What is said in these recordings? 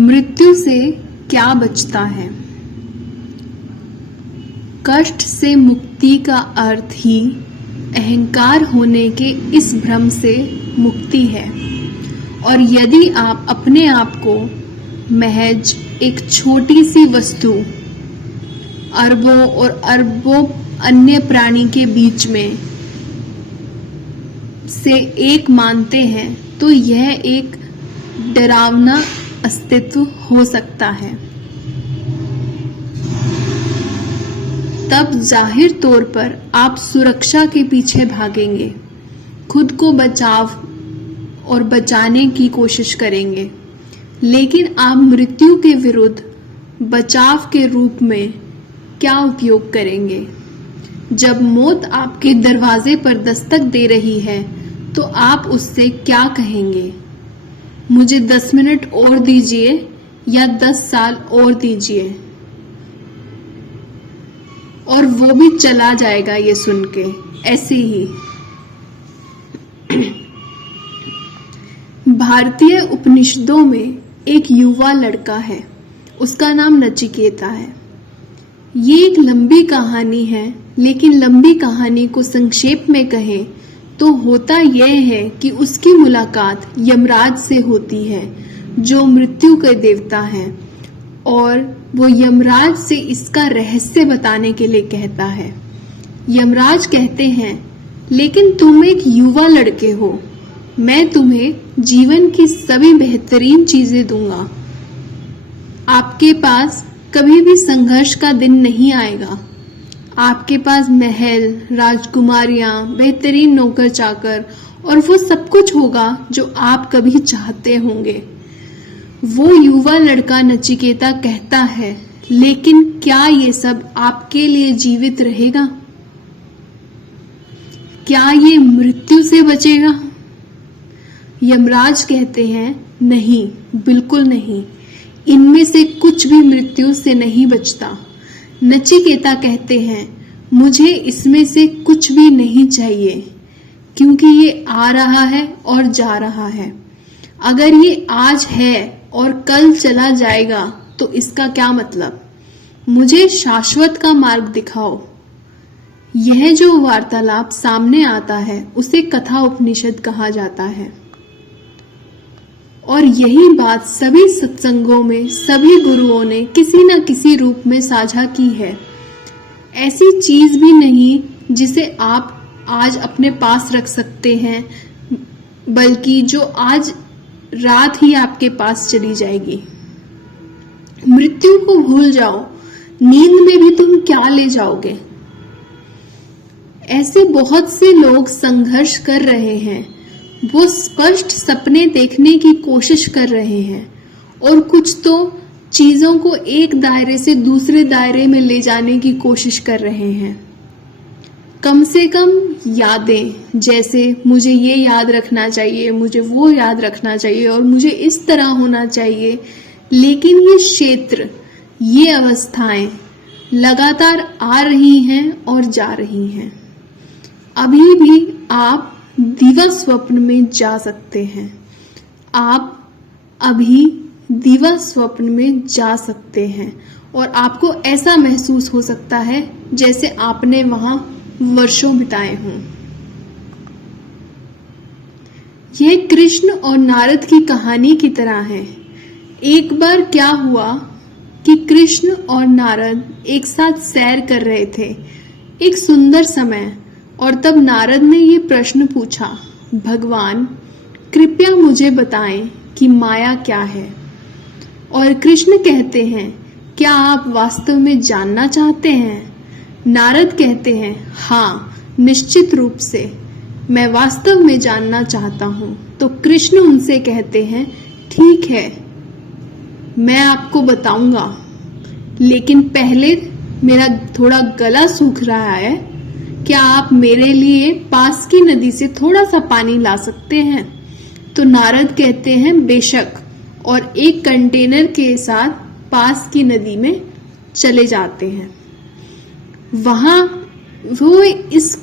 मृत्यु से क्या बचता है? कष्ट से मुक्ति का अर्थ ही अहंकार होने के इस भ्रम से मुक्ति है। और यदि आप अपने आप को महज एक छोटी सी वस्तु अरबों और अरबों अन्य प्राणी के बीच में से एक मानते हैं तो यह एक डरावना अस्तित्व हो सकता है। तब जाहिर तौर पर आप सुरक्षा के पीछे भागेंगे, खुद को बचाव और बचाने की कोशिश करेंगे, लेकिन आप मृत्यु के विरुद्ध बचाव के रूप में क्या उपयोग करेंगे? जब मौत आपके दरवाजे पर दस्तक दे रही है तो आप उससे क्या कहेंगे? मुझे 10 मिनट और दीजिए या 10 साल और दीजिए, और वो भी चला जाएगा ये सुन के ऐसे ही। भारतीय उपनिषदों में एक युवा लड़का है, उसका नाम नचिकेता है। ये एक लंबी कहानी है, लेकिन लंबी कहानी को संक्षेप में कहें तो होता यह है कि उसकी मुलाकात यमराज से होती है, जो मृत्यु के देवता हैं, और वो यमराज से इसका रहस्य बताने के लिए कहता है। यमराज कहते हैं, लेकिन तुम एक युवा लड़के हो, मैं तुम्हें जीवन की सभी बेहतरीन चीजें दूंगा। आपके पास कभी भी संघर्ष का दिन नहीं आएगा। आपके पास महल, राजकुमारियां, बेहतरीन नौकर चाकर और वो सब कुछ होगा जो आप कभी चाहते होंगे। वो युवा लड़का नचिकेता कहता है, लेकिन क्या ये सब आपके लिए जीवित रहेगा? क्या ये मृत्यु से बचेगा? यमराज कहते हैं, नहीं, बिल्कुल नहीं, इनमें से कुछ भी मृत्यु से नहीं बचता। नचिकेता कहते हैं, मुझे इसमें से कुछ भी नहीं चाहिए, क्योंकि ये आ रहा है और जा रहा है। अगर ये आज है और कल चला जाएगा तो इसका क्या मतलब? मुझे शाश्वत का मार्ग दिखाओ। यह जो वार्तालाप सामने आता है उसे कथा उपनिषद कहा जाता है, और यही बात सभी सत्संगों में सभी गुरुओं ने किसी न किसी रूप में साझा की है। ऐसी चीज भी नहीं जिसे आप आज अपने पास रख सकते हैं, बल्कि जो आज रात ही आपके पास चली जाएगी। मृत्यु को भूल जाओ, नींद में भी तुम क्या ले जाओगे? ऐसे बहुत से लोग संघर्ष कर रहे हैं, वो स्पष्ट सपने देखने की कोशिश कर रहे हैं, और कुछ तो चीजों को एक दायरे से दूसरे दायरे में ले जाने की कोशिश कर रहे हैं। कम से कम यादें, जैसे मुझे ये याद रखना चाहिए, मुझे वो याद रखना चाहिए, और मुझे इस तरह होना चाहिए। लेकिन ये क्षेत्र, ये अवस्थाएं लगातार आ रही हैं और जा रही हैं। अभी भी आप दिवा स्वप्न में जा सकते हैं। आप अभी दिवा स्वप्न में जा सकते हैं, और आपको ऐसा महसूस हो सकता है जैसे आपने वहां वर्षों बिताए हों। यह कृष्ण और नारद की कहानी की तरह है। एक बार क्या हुआ कि कृष्ण और नारद एक साथ सैर कर रहे थे, एक सुंदर समय, और तब नारद ने ये प्रश्न पूछा, भगवान कृपया मुझे बताएं कि माया क्या है। और कृष्ण कहते हैं, क्या आप वास्तव में जानना चाहते हैं? नारद कहते हैं, हाँ, निश्चित रूप से मैं वास्तव में जानना चाहता हूं। तो कृष्ण उनसे कहते हैं, ठीक है, मैं आपको बताऊंगा, लेकिन पहले मेरा थोड़ा गला सूख रहा है। क्या आप मेरे लिए पास की नदी से थोड़ा सा पानी ला सकते हैं? तो नारद कहते हैं, बेशक, और एक कंटेनर के साथ पास की नदी में चले जाते हैं। वहां वो इस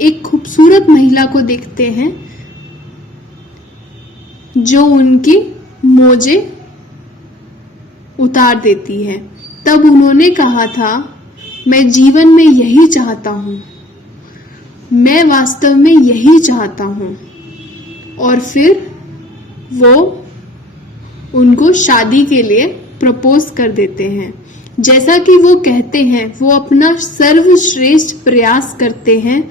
एक खूबसूरत महिला को देखते हैं जो उनकी मोजे उतार देती है। तब उन्होंने कहा था, मैं जीवन में यही चाहता हूँ, मैं वास्तव में यही चाहता हूँ। और फिर वो उनको शादी के लिए प्रपोज कर देते हैं। जैसा कि वो कहते हैं, वो अपना सर्वश्रेष्ठ प्रयास करते हैं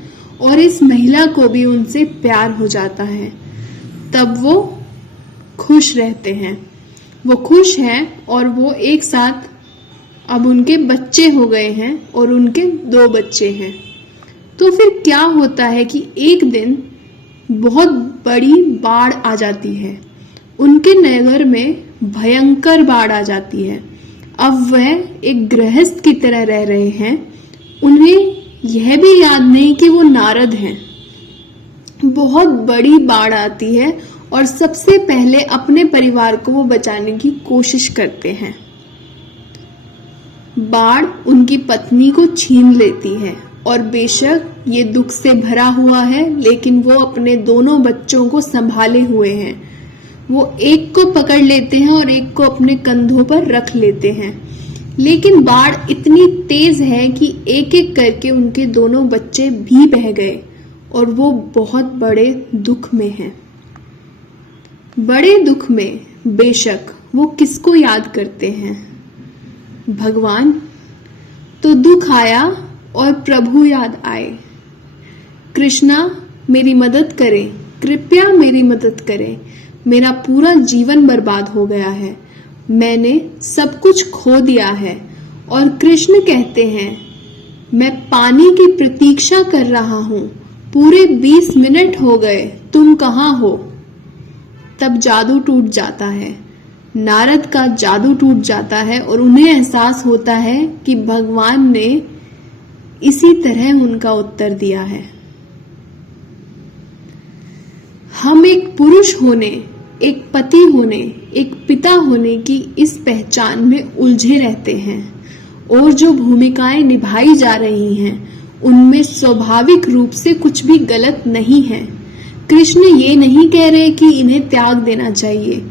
और इस महिला को भी उनसे प्यार हो जाता है। तब वो खुश रहते हैं, वो खुश हैं और वो एक साथ, अब उनके बच्चे हो गए हैं और उनके 2 बच्चे हैं। तो फिर क्या होता है कि एक दिन बहुत बड़ी बाढ़ आ जाती है, उनके नगर में भयंकर बाढ़ आ जाती है। अब वह एक गृहस्थ की तरह रह रहे हैं, उन्हें यह भी याद नहीं कि वो नारद हैं। बहुत बड़ी बाढ़ आती है और सबसे पहले अपने परिवार को वो बचाने की कोशिश करते हैं। बाढ़ उनकी पत्नी को छीन लेती है और बेशक ये दुख से भरा हुआ है, लेकिन वो अपने दोनों बच्चों को संभाले हुए हैं। वो एक को पकड़ लेते हैं और एक को अपने कंधों पर रख लेते हैं। लेकिन बाढ़ इतनी तेज है कि एक एक करके उनके दोनों बच्चे भी बह गए और वो बहुत बड़े दुख में हैं। बड़े दुख में बेशक वो किसको याद करते हैं? भगवान। तो दुख आया और प्रभु याद आए। कृष्णा मेरी मदद करें, कृपया मेरी मदद करें, मेरा पूरा जीवन बर्बाद हो गया है, मैंने सब कुछ खो दिया है। और कृष्ण कहते हैं, मैं पानी की प्रतीक्षा कर रहा हूं, पूरे 20 मिनट हो गए, तुम कहां हो? तब जादू टूट जाता है, नारद का जादू टूट जाता है और उन्हें एहसास होता है कि भगवान ने इसी तरह उनका उत्तर दिया है। हम एक पुरुष होने, एक पति होने, एक पिता होने की इस पहचान में उलझे रहते हैं और जो भूमिकाएं निभाई जा रही हैं उनमें स्वाभाविक रूप से कुछ भी गलत नहीं है। कृष्ण ये नहीं कह रहे कि इन्हें त्याग देना चाहिए,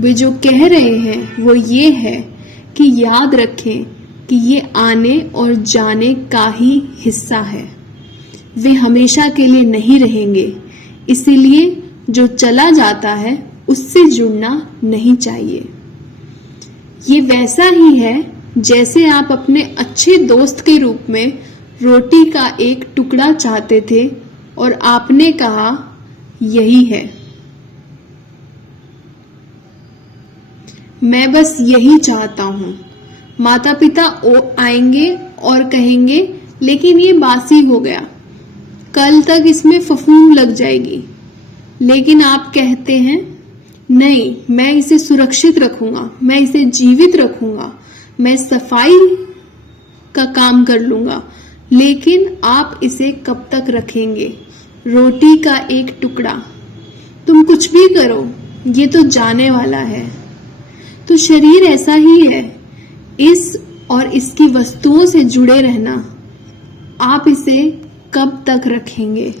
वे जो कह रहे हैं वो ये है कि याद रखें कि ये आने और जाने का ही हिस्सा है, वे हमेशा के लिए नहीं रहेंगे। इसीलिए जो चला जाता है उससे जुड़ना नहीं चाहिए। ये वैसा ही है जैसे आप अपने अच्छे दोस्त के रूप में रोटी का एक टुकड़ा चाहते थे और आपने कहा यही है, मैं बस यही चाहता हूं। माता पिता आएंगे और कहेंगे लेकिन ये बासी हो गया, कल तक इसमें फफूंद लग जाएगी। लेकिन आप कहते हैं नहीं, मैं इसे सुरक्षित रखूंगा, मैं इसे जीवित रखूंगा, मैं सफाई का काम कर लूंगा। लेकिन आप इसे कब तक रखेंगे? रोटी का एक टुकड़ा, तुम कुछ भी करो, ये तो जाने वाला है। तो शरीर ऐसा ही है, इस और इसकी वस्तुओं से जुड़े रहना, आप इसे कब तक रखेंगे?